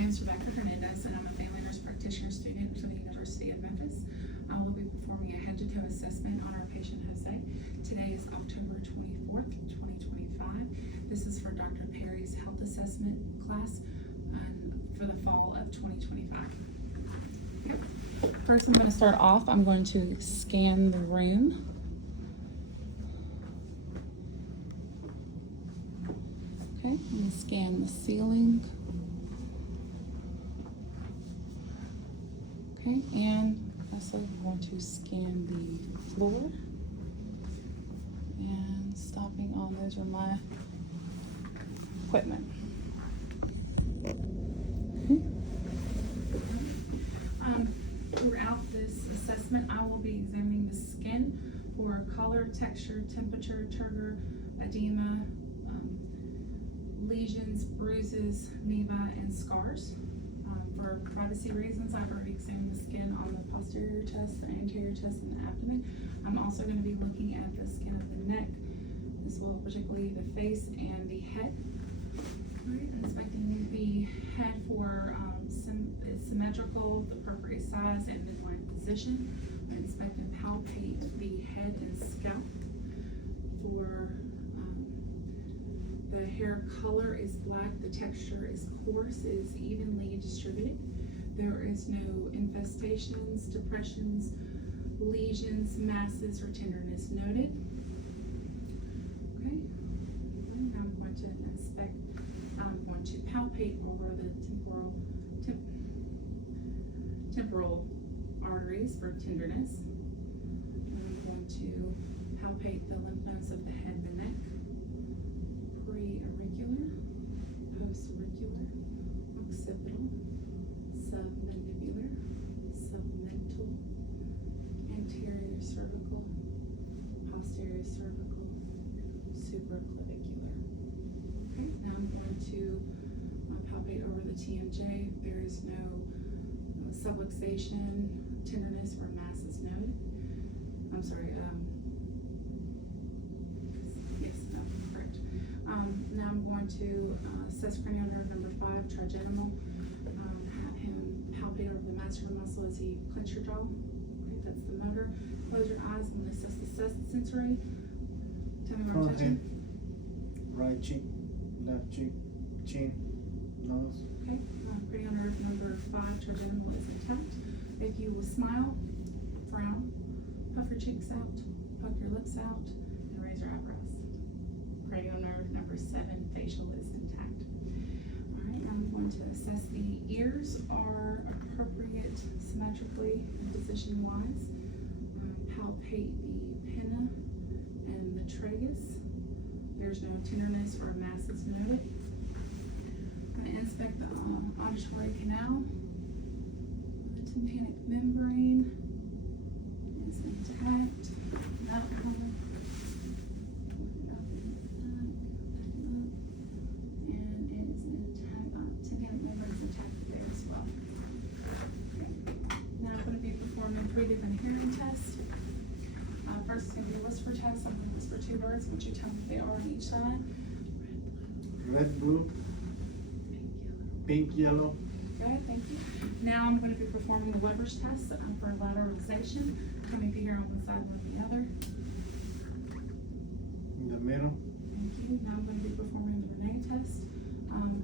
name is Rebecca Hernandez, and I'm a family nurse practitioner student for the University of Memphis. I will be performing a head-to-toe assessment on our patient Jose. Today is October 24th, 2025. This is for Dr. Perry's health assessment class for the fall of 2025. Okay. First, I'm going to start off. I'm going to scan the room. Okay, I'm going to scan the ceiling. Okay, and also I'm going to scan the floor. And stopping on those are my equipment. Okay. Throughout this assessment, I will be examining the skin for color, texture, temperature, turgor, edema, lesions, bruises, neva, and scars. For privacy reasons, I've already examined the skin on the posterior chest, the anterior chest, and the abdomen. I'm also going to be looking at the skin of the neck, as well, particularly the face and the head. All right, inspecting the head for symmetrical, the appropriate size, and midline position. I inspect and palpate the head and scalp. For the hair color is black, the texture is coarse, is evenly distributed. There is no infestations, depressions, lesions, masses, or tenderness noted. Okay, and I'm going to inspect, I'm going to palpate over the temporal arteries for tenderness. I'm going to palpate the lymph nodes of the head and the neck. Pre-auricular, post-auricular, occipital, submandibular, submental, anterior cervical, posterior cervical, supraclavicular. Okay, now I'm going to palpate over the TMJ. There is no subluxation, tenderness, or masses noted. I'm sorry, yes, no, correct. Now I'm going to assess cranial nerve number 5, trigeminal. Have him palpate over the masseter muscle as he clench your jaw. Okay, that's the motor. Close your eyes. I'm going to assess the sensory. Tell me where I'm touching. Right cheek, left cheek, chin, nose. Okay, cranial nerve number 5, trigeminal is intact. If you will smile, frown, puff your cheeks out, puff your lips out, and raise your eyebrows. Cranial nerve number 7, facial is intact. All right, now I'm going to assess the ears are appropriate symmetrically and position-wise. Palpate the pinna and the tragus. There's no tenderness or masses noted. I'm going to inspect the auditory canal. The tympanic membrane is intact. That one. And it is intact. Tympanic membrane is intact there as well. Okay. Now I'm going to be performing 3 different hearing tests. First is going to be a whisper test. I'm going to whisper 2 words. I want you to tell me what they are on each side. Red, blue, pink, yellow. Okay, thank you. Now I'm going to be performing the Weber's test for lateralization. Coming to here on one side, one on the other. In the middle. Thank you. Now I'm going to be performing the Renee test.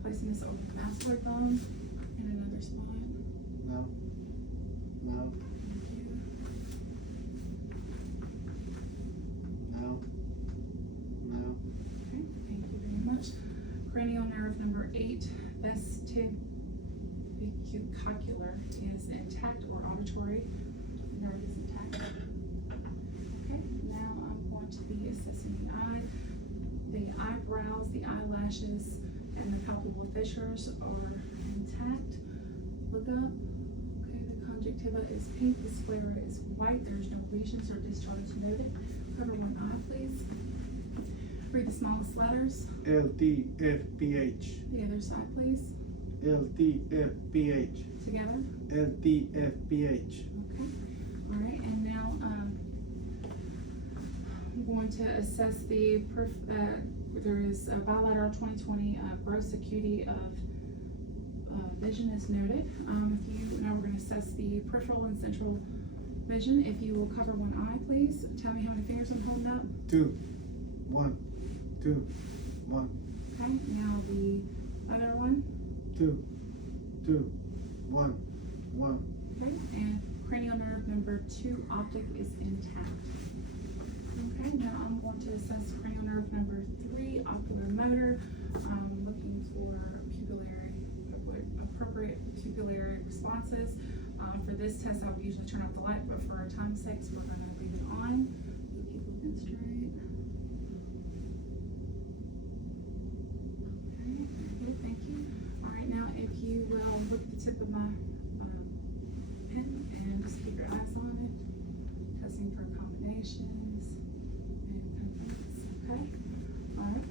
Placing this over the mastoid bone in another spot. No. No. Thank you. No. No. Okay, thank you very much. Cranial nerve number 8, vestibulocochlear is intact, or auditory nerve is intact. Okay, now I'm going to be assessing the eye. The eyebrows, the eyelashes, and the palpable fissures are intact. Look up. Okay, the conjunctiva is pink, the sclera is white. There's no lesions or discharge noted. Cover one eye, please. Read the smallest letters. LTFPH. The other side, please. LTFPH. Together. LTFPH. Okay. All right. And now I'm going to assess the there is a bilateral 20/20 gross acuity of vision is noted. Now we're gonna assess the peripheral and central vision. If you will cover one eye, please. Tell me how many fingers I'm holding up. 2, 1, 2, 1, Okay, now the other one. 2, 2, 1, 1. Okay, and cranial nerve number 2 optic is intact. Okay, now I'm going to assess cranial nerve number 3 ocular motor. Looking for appropriate pupillary responses. For this test, I would usually turn off the light, but for our time's sakes, we're going to leave it on. Keep looking straight. Okay, very good, thank you. All right, now if you will look at the tip of my pen and just keep your eyes on it, testing for combinations and converts. Okay, all right.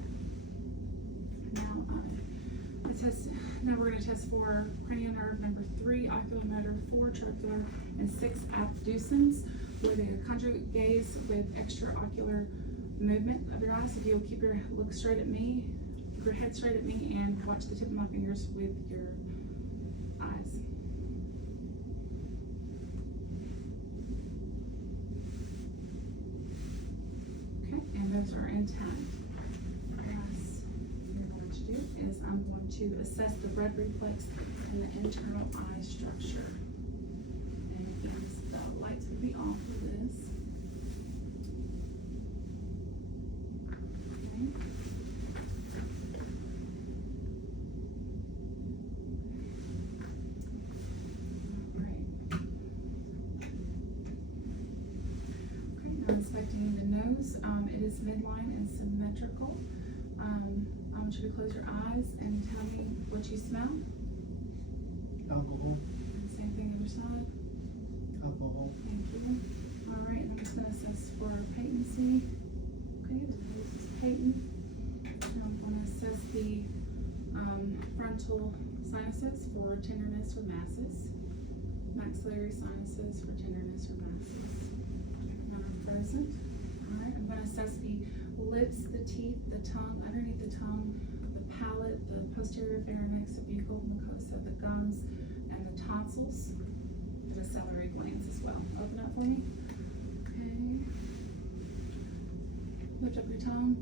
Now we're going to test for cranial nerve number 3 oculomotor, 4 trochlear, and 6 abducens with a conjugate gaze with extraocular movement of your eyes. If you'll keep your look straight at me, your head straight at me, and watch the tip of my fingers with your eyes. Okay, and those are intact. Is I'm going to assess the red reflex and the internal eye structure. And again, the lights will be off for this. Okay. All right. Okay, now inspecting the nose. It is midline and symmetrical. I want you to close your eyes and tell me what you smell. Alcohol. And same thing other side. Alcohol. Thank you. All right, and I'm just going to assess for patency. Okay, the nose is patent. Now I'm going to assess the frontal sinuses for tenderness or masses. Maxillary sinuses for tenderness or masses. None are present. All right, I'm going to assess the lips, the teeth, the tongue, underneath the tongue, the palate, the posterior pharynx, the buccal mucosa, the gums, and the tonsils, the ciliary glands as well. Open up for me. Okay. Lift up your tongue.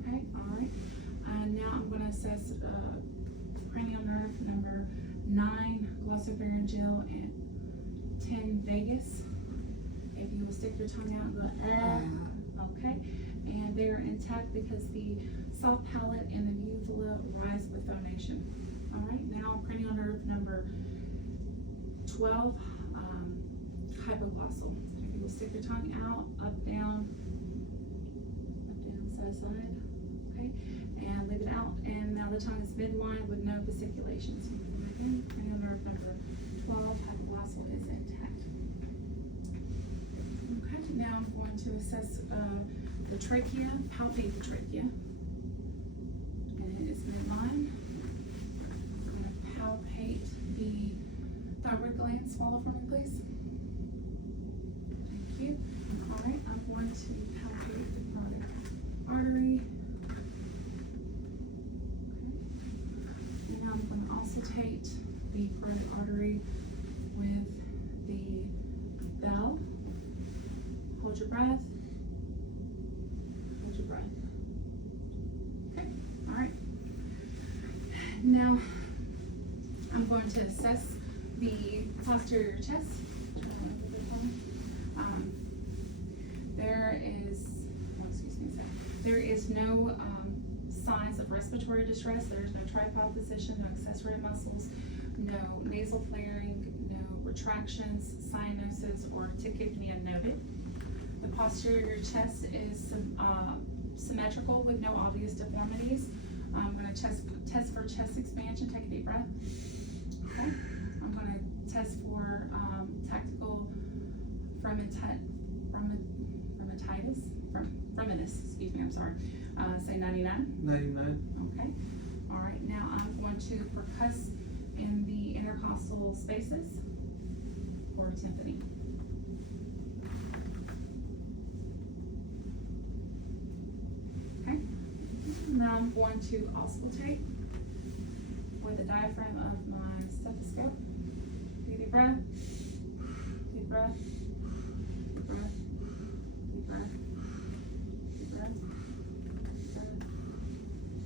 Okay, all right. And now I'm going to assess cranial nerve number 9 glossopharyngeal and 10 vagus. If you will stick your tongue out and go, okay. And they are intact because the soft palate and the uvula rise with phonation. All right, now cranial nerve number 12, hypoglossal. If you will stick your tongue out, up, down, side to side, okay, and leave it out. And now the tongue is midline with no fasciculations. Again, cranial nerve number 12, hypoglossal is intact. Okay, now I'm going to assess the trachea, palpate the trachea, and it is midline. I'm going to palpate the thyroid gland. Swallow for me, please. Thank you. All right, I'm going to palpate the carotid artery. Okay. And now I'm going to also take the carotid artery with the bell. Hold your breath. Hold your breath. Okay, all right. Now, I'm going to assess the posterior chest. There is no signs of respiratory distress. There is no tripod position, no accessory muscles, no nasal flaring, no retractions, cyanosis, or tachypnea noted. The posterior chest is symmetrical with no obvious deformities. I'm going to test for chest expansion. Take a deep breath. Okay. I'm going to test for tactical fremitus, excuse me, I'm sorry. Say 99. 99. Okay. All right, now I'm going to percuss in the intercostal spaces for tympani. Okay. Now I'm going to auscultate with the diaphragm of my stethoscope. Take a deep breath. Deep breath. Deep breath. Deep breath. Deep breath. Deep breath.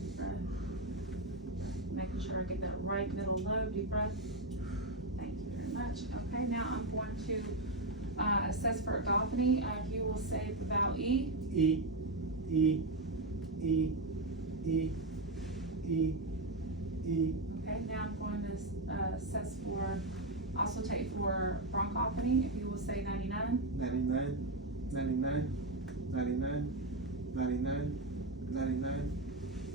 Deep breath. Making sure I get that right middle lobe. Deep breath. Thank you very much. Okay, now I'm going to assess for orthophony. You will say the vowel E. E, E, E, E, E, E. Okay, now I'm going to assess for, also take for bronchophony. If you will say 99. 99, 99, 99, 99, 99,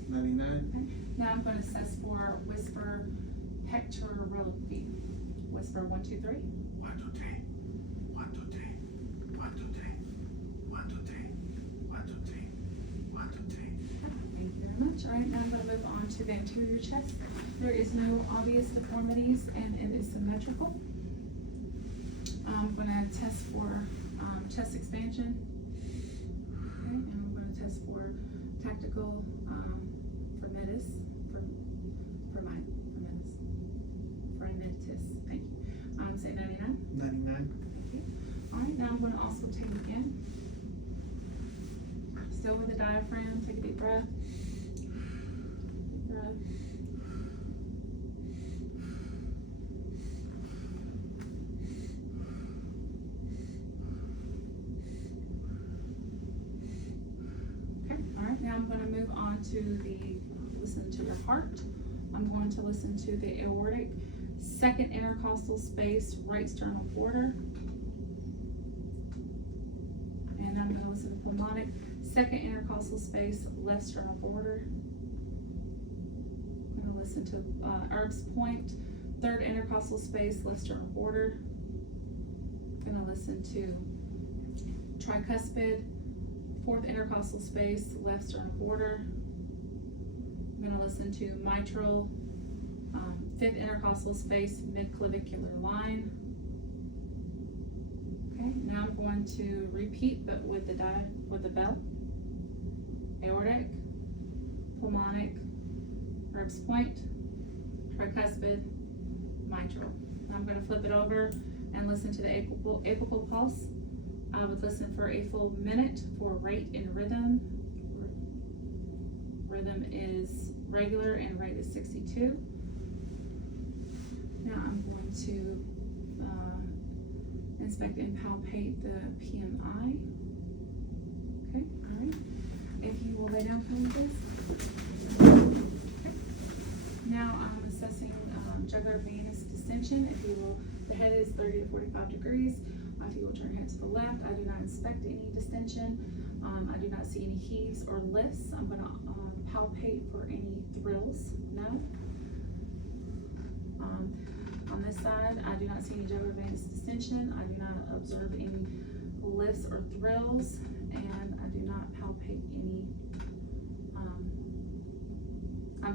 99. Okay. Now I'm going to assess for whisper hectorrelaphy. Whisper 1, 2, 3. 1, 2, 3. 1, 2, 3. 1, 2, 3. 1, 2, 3. 1, 2, 3. 1, 2, 3. Thank you very much. All right, now I'm going to move on to the anterior chest. There is no obvious deformities and it is symmetrical. I'm going to test for chest expansion. Okay, and I'm going to test for tactical fremitus. Thank you. Say 99. 99. Thank you. All right, now I'm going to also take again. Still with the diaphragm. Take a deep breath. Deep breath. Okay. All right. Now I'm going to move on to listen to your heart. I'm going to listen to the aortic, second intercostal space, right sternal border. And I'm going to listen to pulmonic, second intercostal space, left sternal border. I'm going to listen to Erb's point, third intercostal space, left sternal border. I'm going to listen to tricuspid, fourth intercostal space, left sternal border. I'm going to listen to mitral, fifth intercostal space, mid-clavicular line. Okay, now I'm going to repeat, but with the bell. Aortic, pulmonic, Erb's point, tricuspid, mitral. Now I'm going to flip it over and listen to the apical pulse. I would listen for a full minute for rate and rhythm. Rhythm is regular and rate is 62. Now I'm going to inspect and palpate the PMI. Okay, all right. If you will lay down for me, please. Okay. Now I'm assessing jugular venous distension. If you will, the head is 30 to 45 degrees. If you will turn your head to the left, I do not inspect any distension. I do not see any heaves or lifts. I'm going to palpate for any thrills. No. On this side, I do not see any jugular venous distension. I do not observe any lifts or thrills, and I do not palpate any. I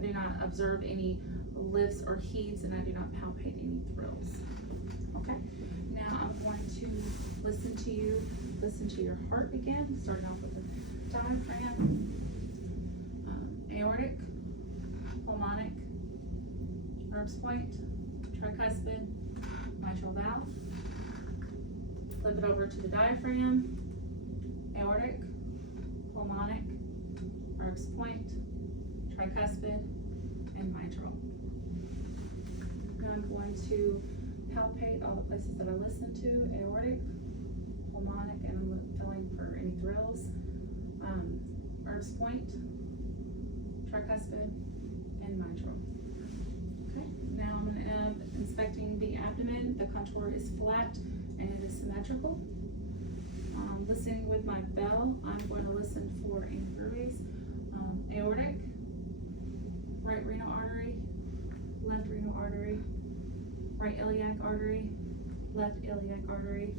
do not observe any lifts or heaves, and I do not palpate any thrills. Okay. Now I'm going to listen to your heart again, starting off with the diaphragm, aortic, pulmonic, Erb's point, tricuspid, mitral valve. Flip it over to the diaphragm, aortic, pulmonic, Erb's point, tricuspid, and mitral. Now I'm going to palpate all the places that I listen to, aortic, pulmonic, and I'm feeling for any thrills, Erb's point, tricuspid, and mitral. Okay, now I'm inspecting the abdomen. The contour is flat and it is symmetrical. Listening with my bell, I'm going to listen for inquiries. Aortic, right renal artery, left renal artery, right iliac artery, left iliac artery,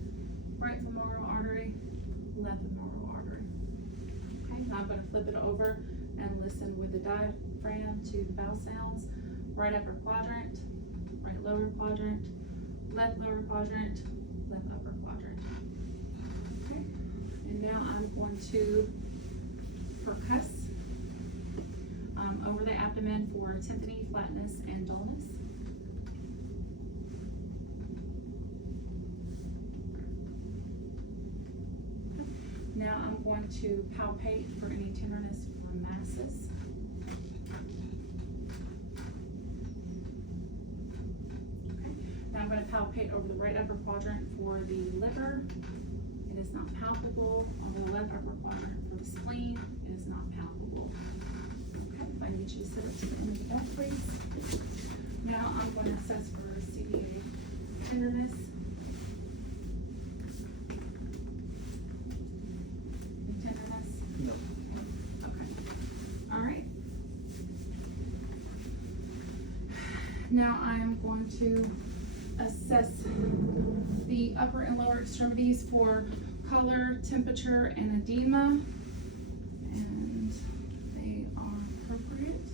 right femoral artery, left femoral artery. Okay, now I'm going to flip it over and listen with the diaphragm to the vowel sounds. Right upper quadrant, right lower quadrant, left lower quadrant, left upper quadrant. Okay, and now I'm going to percuss over the abdomen for tympany, flatness, and dullness. Now I'm going to palpate for any tenderness or masses. Okay. Now I'm going to palpate over the right upper quadrant for the liver. It is not palpable. Over the left upper quadrant for the spleen, it is not palpable. Okay, if I need you to sit up to the end of the bed, please. Now I'm going to assess for CDA tenderness. Tenderness? No. Okay. All right. Now I'm going to assess the upper and lower extremities for color, temperature, and edema. And they are appropriate.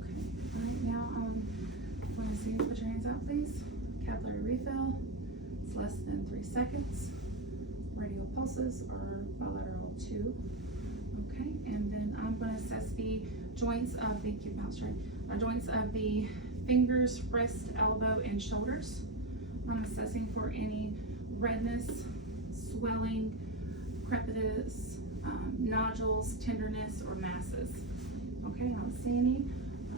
Okay. All right. Now I'm going to see you put your hands out, please. Capillary refill. It's less than 3 seconds. Radial pulses are bilateral 2. Okay, and then I'm going to assess the joints of the joints of the fingers, wrist, elbow, and shoulders. I'm assessing for any redness, swelling, crepitus, nodules, tenderness, or masses. Okay, I don't see any.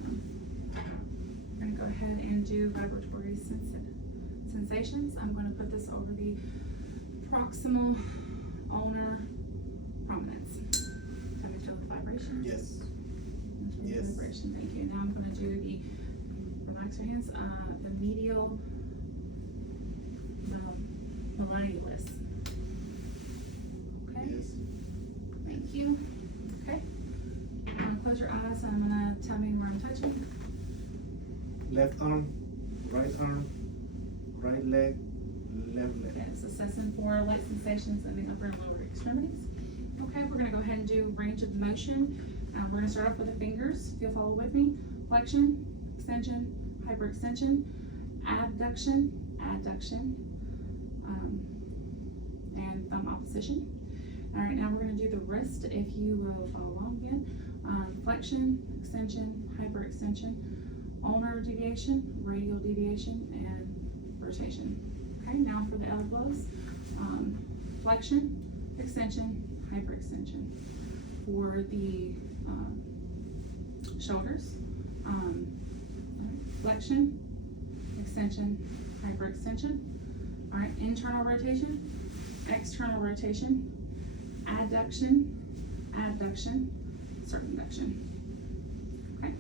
I'm going to go ahead and do vibratory sensations. I'm going to put this over the proximal ulnar prominence. Can I feel the vibration? Yes. Yes. Vibration, thank you. Now I'm going to do the, relax your hands, the medial malleolus. Okay. Yes. Thank you. Okay. Close your eyes. I'm going to tell me where I'm touching. Left arm, right leg, left leg. Okay, it's assessing for light sensations in the upper and lower extremities. Okay, we're going to go ahead and do range of motion. We're going to start off with the fingers. If you'll follow with me. Flexion, extension, hyperextension, abduction, adduction, and thumb opposition. All right, now we're going to do the wrist. If you will follow along again. Flexion, extension, hyperextension, ulnar deviation, radial deviation, and rotation. Okay, now for the elbows. Flexion, extension, hyperextension. For the shoulders, flexion, extension, hyperextension. All right, internal rotation, external rotation, adduction, abduction, circumduction. Okay.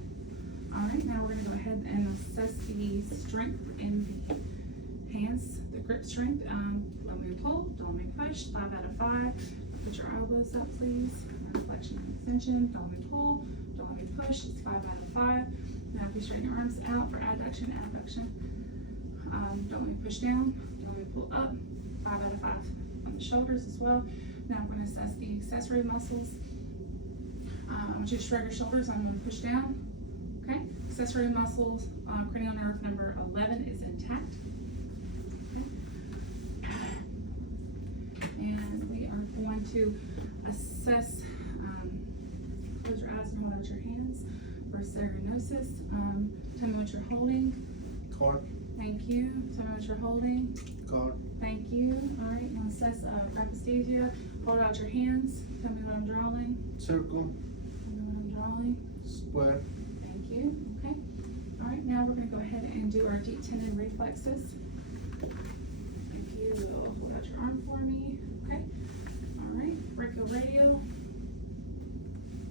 All right, now we're going to go ahead and assess the strength in the hands, the grip strength. Don't me pull, don't me push. 5 out of 5. Put your elbows up, please. Flexion and extension. Don't me pull, don't let me push. It's 5 out of 5. Now if you straighten your arms out for adduction, abduction. Don't let me push down. Don't let me pull up. 5 out of 5 on the shoulders as well. Now I'm going to assess the accessory muscles. I want you to shrug your shoulders. I'm going to push down. Okay. Accessory muscles, cranial nerve number 11 is intact. Okay. And we are going to assess, close your eyes and hold out your hands for cyrrhosis. Tell me what you're holding. Cord. Thank you. Tell me what you're holding. Cord. Thank you. All right, now assess rhapesthesia. Hold out your hands. Tell me what I'm drawing. Circle. Tell me what I'm drawing. Square. Thank you. Okay. All right, now we're going to go ahead and do our deep tendon reflexes. Thank you. Hold out your arm for me. Okay. All right. Brachioradial.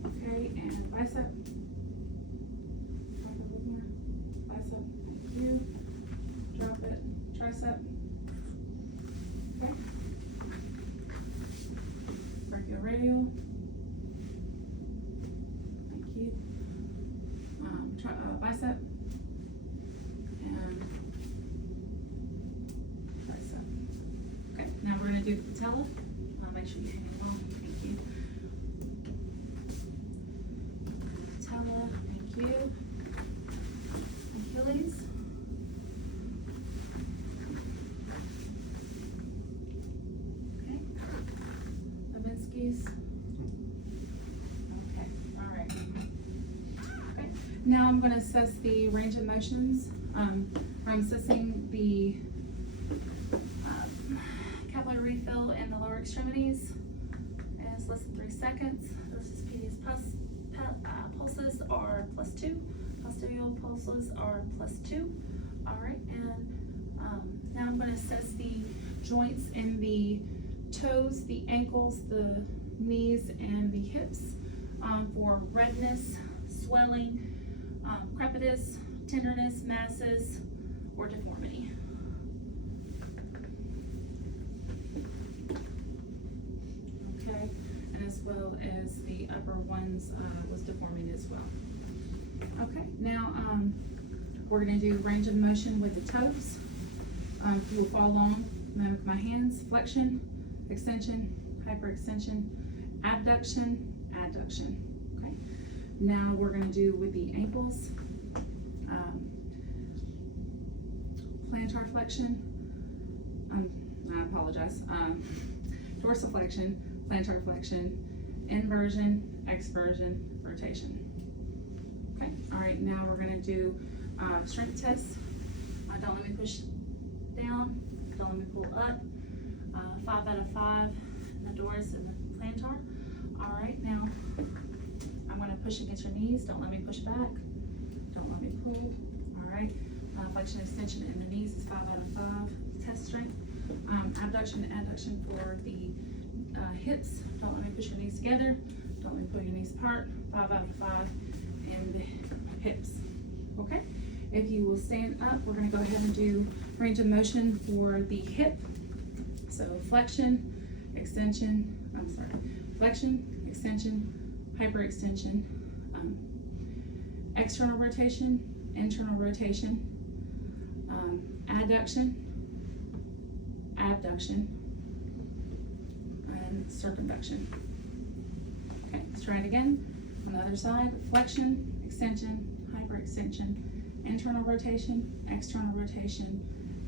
Okay, and bicep. Bicep. Thank you. Drop it. Tricep. Okay. Brachioradial. Thank you. Bicep. And tricep. Okay, now we're going to do the patella. Make sure you hang along. Thank you. Patella. Thank you. Achilles. Okay. Levinsky's. Okay, all right. Now I'm going to assess the range of motions. I'm assessing the capillary refill in the lower extremities. It's less than 3 seconds. Versus PD's pulses are +2. Posterior pulses are +2. All right, and now I'm going to assess the joints in the toes, the ankles, the knees, and the hips for redness, swelling, crepitus, tenderness, masses, or deformity. Okay, and as well as the upper ones was deforming as well. Okay, now we're going to do range of motion with the toes. You will follow along with my hands: flexion, extension, hyperextension, abduction, adduction. Okay, now we're going to do with the ankles: plantar flexion, I apologize, dorsiflexion, plantar flexion, inversion, exversion, rotation. Okay, all right, now we're going to do strength tests. Don't let me push down, don't let me pull up. 5 out of 5 in the dorsal and the plantar. All right, now I'm going to push against your knees. Don't let me push back. Don't let me pull. All right, flexion extension in the knees is 5 out of 5. Test strength. Abduction and adduction for the hips. Don't let me push your knees together. Don't let me pull your knees apart. 5 out of 5 in the hips. Okay, if you will stand up, we're going to go ahead and do range of motion for the hip. So flexion, extension, flexion, extension, hyperextension, external rotation, internal rotation, adduction, abduction, and circumduction. Okay, let's try it again. On the other side: flexion, extension, hyperextension, internal rotation, external rotation,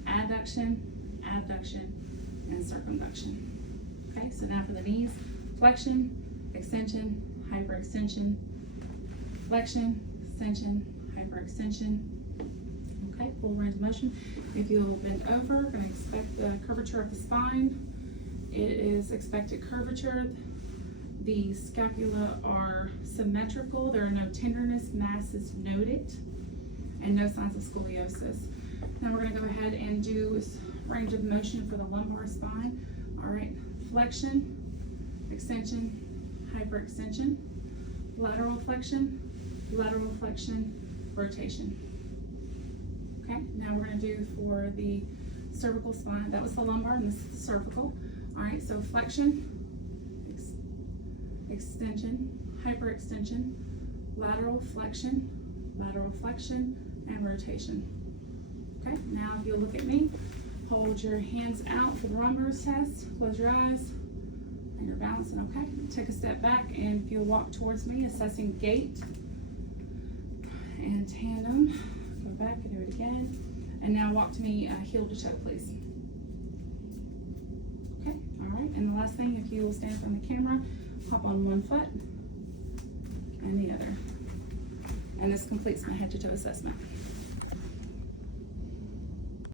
adduction, abduction, and circumduction. Okay, so now for the knees: flexion, extension, hyperextension, flexion, extension, hyperextension. Okay, full range of motion. If you'll bend over, going to expect the curvature of the spine. It is expected curvature. The scapula are symmetrical. There are no tenderness, masses noted, and no signs of scoliosis. Now we're going to go ahead and do range of motion for the lumbar spine. All right, flexion, extension, hyperextension, lateral flexion, rotation. Okay, now we're going to do for the cervical spine. That was the lumbar, and this is the cervical. All right, so flexion, extension, hyperextension, lateral flexion, and rotation. Okay, now if you'll look at me, hold your hands out for the Rumber's test. Close your eyes, and you're balancing. Okay, take a step back, and if you'll walk towards me, assessing gait and tandem. Go back and do it again, and now walk to me heel to toe, please. Okay, all right, and the last thing, if you will stand from the camera, hop on one foot and the other. And this completes my head to toe assessment.